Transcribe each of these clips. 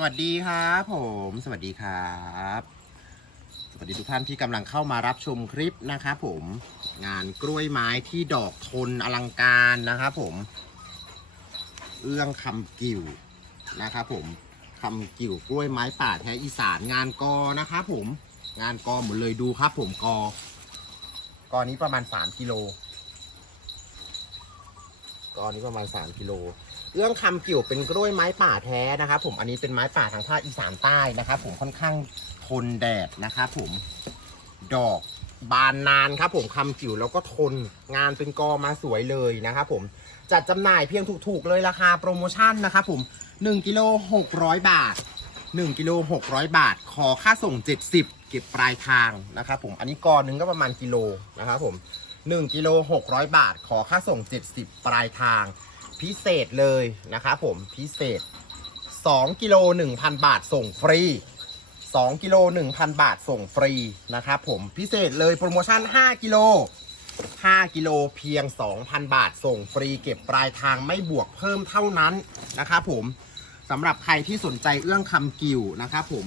สวัสดีครับผม สวัสดีครับ สวัสดีทุกท่านที่กำลังเข้ามารับชมคลิปนะครับผม งานกล้วยไม้ที่ดอกทนอลังการนะครับผม เอื้องคำกิ่วนะครับผมคำกิ่วกล้วยไม้ป่าแท้อีสานงานกอนะครับผม งานกอหมดเลยดูครับผมกอกอนี้ประมาณ 3กิโล กอนนี้ประมาณ 3กิโลเอื้องคำกิ่วเป็นกล้วยไม้ป่าแท้นะครับผมอันนี้เป็นไม้ป่าทางภาคอีสานใต้นะครับผมค่อนข้างทนแดดนะครับผมดอกบานนานครับผมคำกิ่วแล้วก็ทนงานเป็นกอมาสวยเลยนะครับผมจัดจำหน่ายเพียงถูกๆเลยราคาโปรโมชั่นนะครับผม1กิโล600 บาท 1กิโล600 บาท ขอค่าส่ง 70 เก็บปลายทางนะครับผมอันนี้กอหนึ่งก็ประมาณกิโลนะครับผม 1กิโล600 บาท ขอค่าส่ง 70 ปลายทาง พิเศษเลยนะครับผมพิเศษ 2กิโล1,000 บาทส่งฟรี 2กิโล1,000 บาทส่งฟรีนะครับผมพิเศษเลยโปรโมชั่น 5กิโล5กิโลเพียง 2,000 บาท ส่งฟรีเก็บปลายทางไม่บวกเพิ่มเท่านั้นนะครับผมสำหรับใครที่สนใจเอื้องคำกิวนะครับผม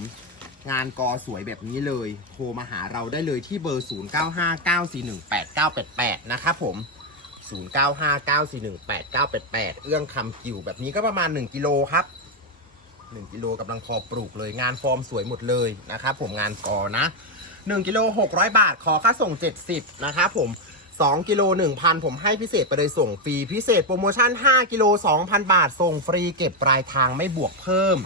งานกอสวยแบบนี้เลย โทรมาหาเราได้เลยที่เบอร์ 0959418988 นะครับผม 0959418988 เอื้องคำกิ่วแบบนี้ก็ประมาณ 1 กิโลครับ 1 กิโลกำลังพอปลูกเลย งานฟอร์มสวยหมดเลยนะครับผมงานกอนะ 1 กิโล 600 บาท ขอค่าส่ง 70 นะครับผม2กิโล1,000 ผมให้พิเศษไปเลยส่งฟรี พิเศษโปรโมชั่น 5 กิโล 2,000 บาท ส่งฟรีเก็บปลายทางไม่บวกเพิ่ม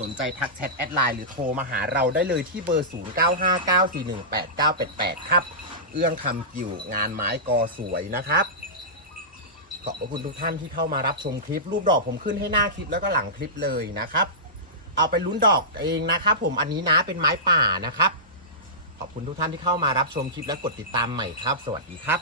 สนใจทักแชทแอดไลน์หรือโทรมาหาเราได้เลยที่เบอร์ 0959418988 ครับ เอื้องคำกิ่วงานไม้กอสวยนะครับ ขอบพระคุณทุกท่านที่เข้ามารับชมคลิป รูปดอกผมขึ้นให้หน้าคลิปแล้วก็หลังคลิปเลยนะครับ เอาไปลุ้นดอกเองนะครับ ผมอันนี้นะเป็นไม้ป่านะครับ ขอบคุณทุกท่านที่เข้ามารับชมคลิปและกดติดตามใหม่ครับ สวัสดีครับ